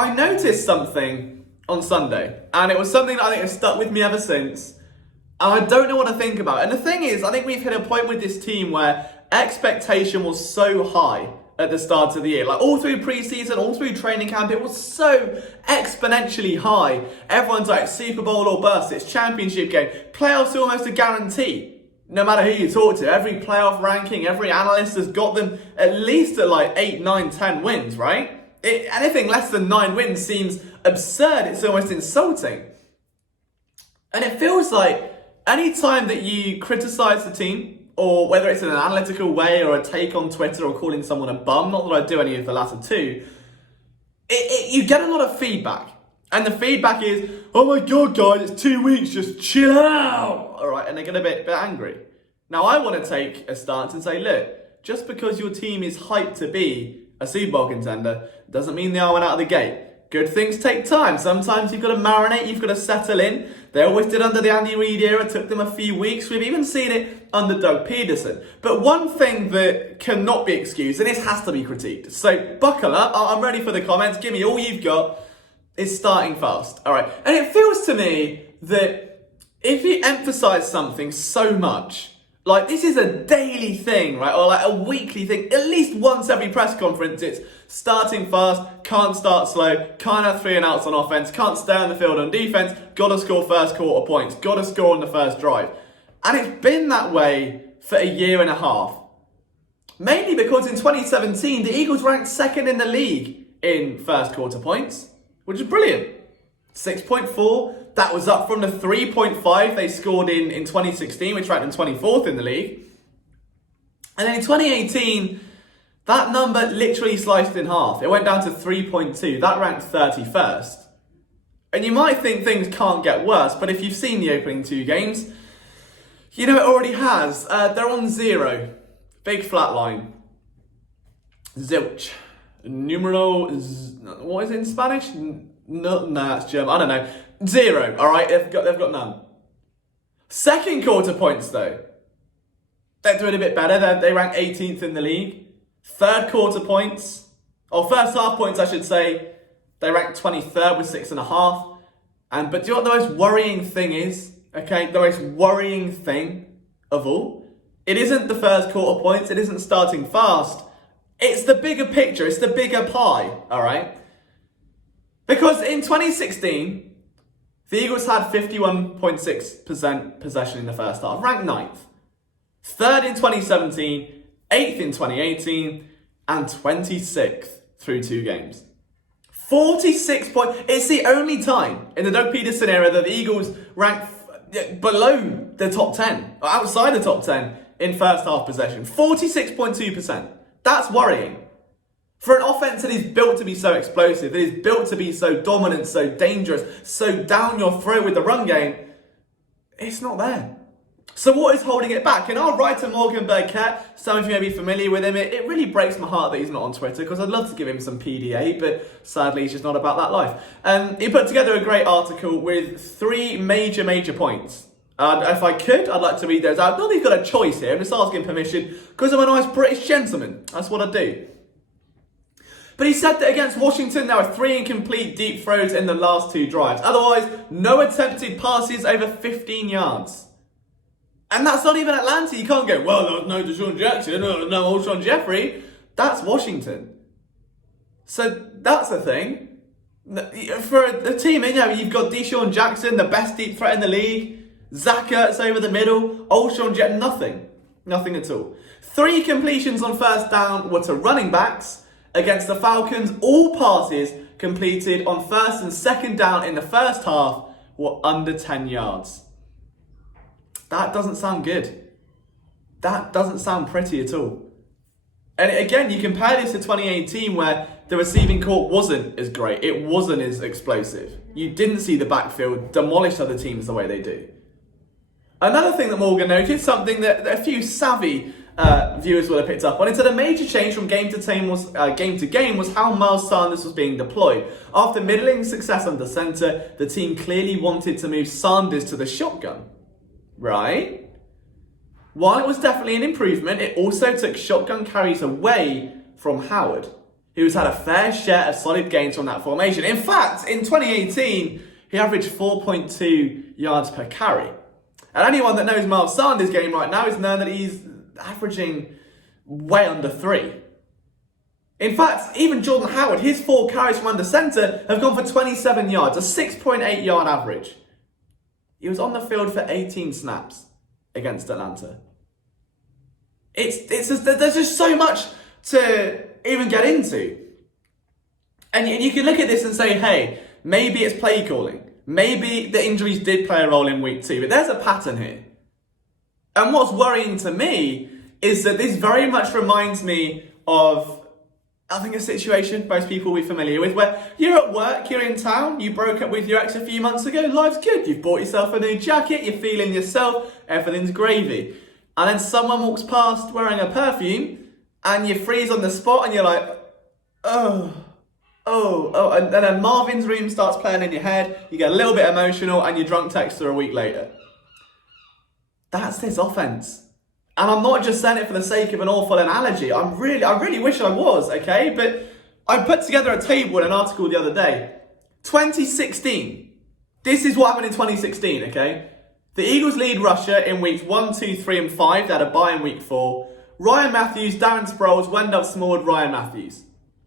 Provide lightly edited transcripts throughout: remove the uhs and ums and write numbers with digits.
I noticed something on Sunday, and it was something that I think has stuck with me ever since. And I don't know what to think about. And the thing is, I think we've hit a point with this team where expectation was so high at the start of the year. Like all through preseason, all through training camp, it was so exponentially high. Everyone's like Super Bowl or bust, it's championship game. Playoffs are almost a guarantee. No matter who you talk to, every playoff ranking, every analyst has got them at least at like 8, 9, 10 wins, right? Anything less than 9 wins seems absurd. It's almost insulting. And it feels like any time that you criticize the team, or whether it's in an analytical way or a take on Twitter or calling someone a bum, not that I do any of the latter two, you get a lot of feedback. And the feedback is, oh my God, guys, it's 2 weeks, just chill out. All right, and they get a bit angry. Now, I want to take a stance and say, look, just because your team is hyped to be a Super Bowl contender doesn't mean they are one out of the gate. Good things take time. Sometimes you've got to marinate, you've got to settle in. They always did under the Andy Reid era. It took them a few weeks. We've even seen it under Doug Peterson. But one thing that cannot be excused, and this has to be critiqued. So buckle up. I'm ready for the comments. Give me all you've got. Is starting fast. All right. And it feels to me that if you emphasize something so much, like this is a daily thing, right? Or like a weekly thing, at least once every press conference, it's starting fast, can't start slow, can't have 3 and outs on offense, can't stay on the field on defense, gotta score first quarter points, gotta score on the first drive. And it's been that way for a year and a half. Mainly because in 2017, the Eagles ranked second in the league in first quarter points, which is brilliant. 6.4. That was up from the 3.5 they scored in 2016, which ranked them 24th in the league. And then in 2018, that number literally sliced in half. It went down to 3.2. That ranked 31st. And you might think things can't get worse, but if you've seen the opening 2 games, you know it already has. They're on 0. Big flat line. Zilch. Numero... What is it in Spanish? No, that's German. I don't know. 0, all right? They've got none. Second quarter points, though. They're doing a bit better. They rank 18th in the league. Third quarter points, or first half points, I should say, they rank 23rd with 6.5. But do you know what the most worrying thing is? Okay, the most worrying thing of all? It isn't the first quarter points. It isn't starting fast. It's the bigger picture. It's the bigger pie, all right? Because in 2016, the Eagles had 51.6% possession in the first half, ranked 9th. 3rd in 2017, 8th in 2018, and 26th through 2 games. 46 points. It's the only time in the Doug Peterson era that the Eagles ranked below the top 10, or outside the top 10 in first half possession. 46.2%. That's worrying. For an offense that is built to be so explosive, that is built to be so dominant, so dangerous, so down your throat with the run game, it's not there. So what is holding it back? And our writer Morgan Burkett, some of you may be familiar with him, it really breaks my heart that he's not on Twitter because I'd love to give him some PDA, but sadly he's just not about that life. He put together a great article with 3 major points. If I could, I'd like to read those out. Not that he's got a choice here, I'm just asking permission because I'm a nice British gentleman. That's what I do. But he said that against Washington, there were 3 incomplete deep throws in the last 2 drives. Otherwise, no attempted passes over 15 yards. And that's not even Atlanta. You can't go, well, there was no Deshaun Jackson, no Alshon Jeffrey. That's Washington. So that's the thing. For a team, you know, you've got Deshaun Jackson, the best deep threat in the league. Zach Ertz over the middle. Alshon Jeffrey, nothing. Nothing at all. 3 completions on first down were to running backs. Against the Falcons, all passes completed on first and second down in the first half were under 10 yards. That doesn't sound good. That doesn't sound pretty at all. And again, you compare this to 2018 where the receiving corps wasn't as great. It wasn't as explosive. You didn't see the backfield demolish other teams the way they do. Another thing that Morgan noted, something that a few savvy viewers will have picked up on. It said a major change from game to game was how Miles Sanders was being deployed. After middling success under center, the team clearly wanted to move Sanders to the shotgun. Right? While it was definitely an improvement, it also took shotgun carries away from Howard. who's had a fair share of solid gains from that formation. In fact, in 2018, he averaged 4.2 yards per carry. And anyone that knows Miles Sanders' game right now is known that he's averaging way under 3. In fact, even Jordan Howard, his 4 carries from under centre have gone for 27 yards, a 6.8 yard average. He was on the field for 18 snaps against Atlanta. There's just so much to even get into. And you can look at this and say, hey, maybe it's play calling. Maybe the injuries did play a role in week 2, but there's a pattern here. And what's worrying to me is that this very much reminds me of, I think, a situation most people will be familiar with, where you're at work, you're in town, you broke up with your ex a few months ago, life's good, you've bought yourself a new jacket, you're feeling yourself, everything's gravy. And then someone walks past wearing a perfume, and you freeze on the spot, and you're like, oh, and then Marvin's Room starts playing in your head, you get a little bit emotional, and you're drunk texter a week later. That's this offense. And I'm not just saying it for the sake of an awful analogy. I really wish I was, okay? But I put together a table in an article the other day. 2016. This is what happened in 2016, okay? The Eagles lead Russia in weeks 1, 2, 3, and 5. They had a bye in week 4. Ryan Matthews, Darren Sproles, Wendell Smallwood, Ryan Matthews.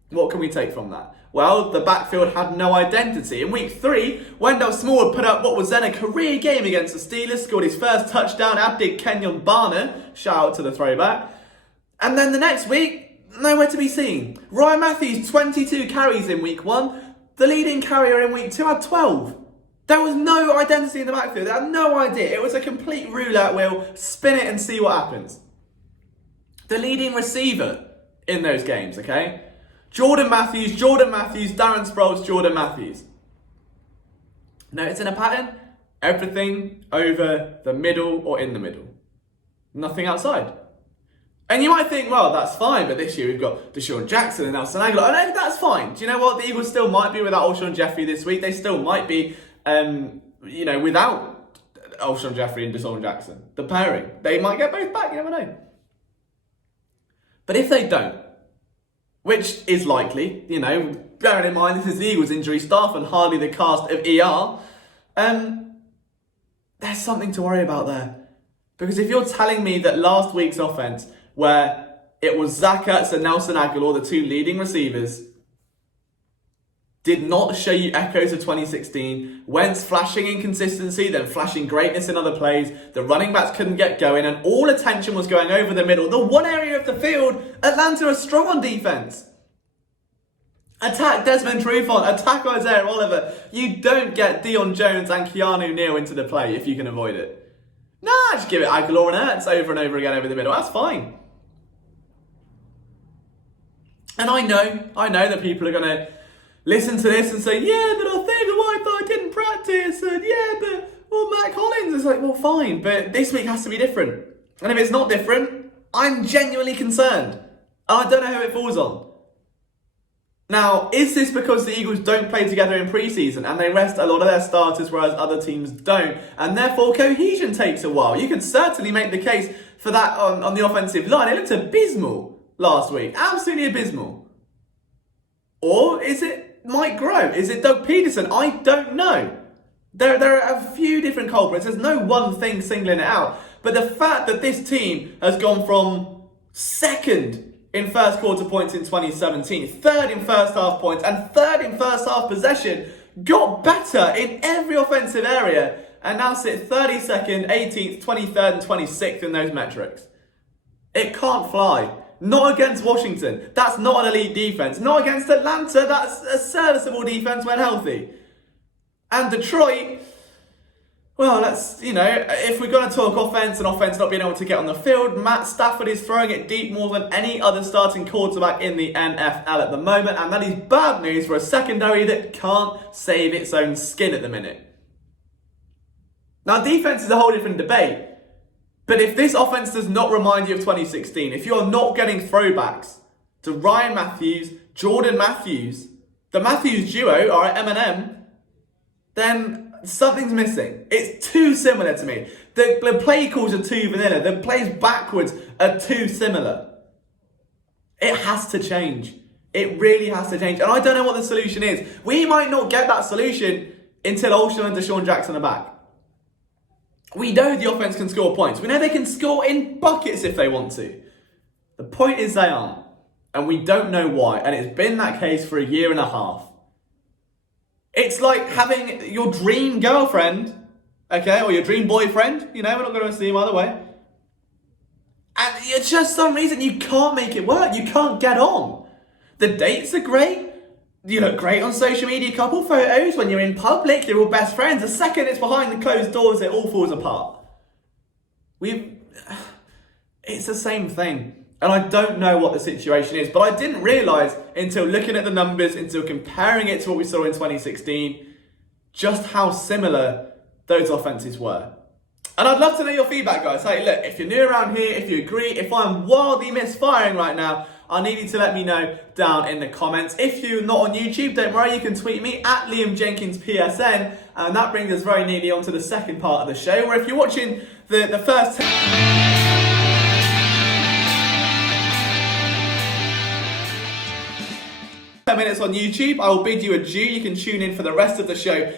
What can we take from that? Well, the backfield had no identity. In week 3, Wendell Smallwood put up what was then a career game against the Steelers, scored his first touchdown, as did Kenyon Barner. Shout out to the throwback. And then the next week, nowhere to be seen. Ryan Matthews, 22 carries in week 1. The leading carrier in week 2 had 12. There was no identity in the backfield. They had no idea. It was a complete roulette wheel. Spin it and see what happens. The leading receiver in those games, okay? Jordan Matthews, Darren Sproles, Jordan Matthews. Notice in a pattern, everything over the middle or in the middle. Nothing outside. And you might think, well, that's fine, but this year we've got Deshaun Jackson and Nelson Aguilar. And that's fine. Do you know what? The Eagles still might be without Alshon Jeffrey this week. They still might be, without Alshon Jeffrey and Deshaun Jackson. The pairing. They might get both back, you never know. But if they don't, which is likely, bearing in mind this is the Eagles injury staff and hardly the cast of ER, there's something to worry about there. Because if you're telling me that last week's offense, where it was Zach Ertz and Nelson Aguilar, the 2 leading receivers, did not show you echoes of 2016, Wentz flashing inconsistency, then flashing greatness in other plays, the running backs couldn't get going, and all attention was going over the middle. The one area of the field, Atlanta is strong on defense. Attack Desmond Trufant, attack Isaiah Oliver. You don't get Deion Jones and Keanu Neal into the play if you can avoid it. Nah, just give it Aguilar and Ertz over and over again over the middle. That's fine. And I know that people are going to listen to this and say, yeah, but I think the Wi-Fi didn't practice, and Matt Collins is like, well, fine, but this week has to be different. And if it's not different, I'm genuinely concerned. And I don't know who it falls on. Now, is this because the Eagles don't play together in preseason and they rest a lot of their starters whereas other teams don't, and therefore cohesion takes a while? You could certainly make the case for that on the offensive line. It looked abysmal last week, absolutely abysmal. Or is it Mike Groh? Is it Doug Peterson? I don't know. There are a few different culprits. There's no one thing singling it out. But the fact that this team has gone from second in first quarter points in 2017, third in first half points, and third in first half possession, got better in every offensive area, and now sit 32nd, 18th, 23rd, and 26th in those metrics. It can't fly. Not against Washington. That's not an elite defense. Not against Atlanta. That's a serviceable defense when healthy. And Detroit, well, if we're going to talk offense and offense not being able to get on the field, Matt Stafford is throwing it deep more than any other starting quarterback in the NFL at the moment. And that is bad news for a secondary that can't save its own skin at the minute. Now, defense is a whole different debate. But if this offense does not remind you of 2016, if you're not getting throwbacks to Ryan Matthews, Jordan Matthews, the Matthews duo are at Eminem, then something's missing. It's too similar to me. The play calls are too vanilla. The plays backwards are too similar. It has to change. It really has to change. And I don't know what the solution is. We might not get that solution until Olsen and Deshaun Jackson are back. We know the offense can score points. We know they can score in buckets if they want to. The point is they aren't. And we don't know why. And it's been that case for a year and a half. It's like having your dream girlfriend, okay, or your dream boyfriend. You know, we're not going to see him either way. And it's just some reason you can't make it work. You can't get on. The dates are great. You look great on social media couple photos. When you're in public, you're all best friends. The second it's behind the closed doors, it all falls apart. It's the same thing. And I don't know what the situation is, but I didn't realise until looking at the numbers, until comparing it to what we saw in 2016, just how similar those offences were. And I'd love to know your feedback, guys. Hey, look, if you're new around here, if you agree, if I'm wildly misfiring right now, I need you to let me know down in the comments. If you're not on YouTube, don't worry, you can tweet me at Liam Jenkins PSN, and that brings us very neatly onto the second part of the show, where if you're watching the first 10 minutes on YouTube, I will bid you adieu. You can tune in for the rest of the show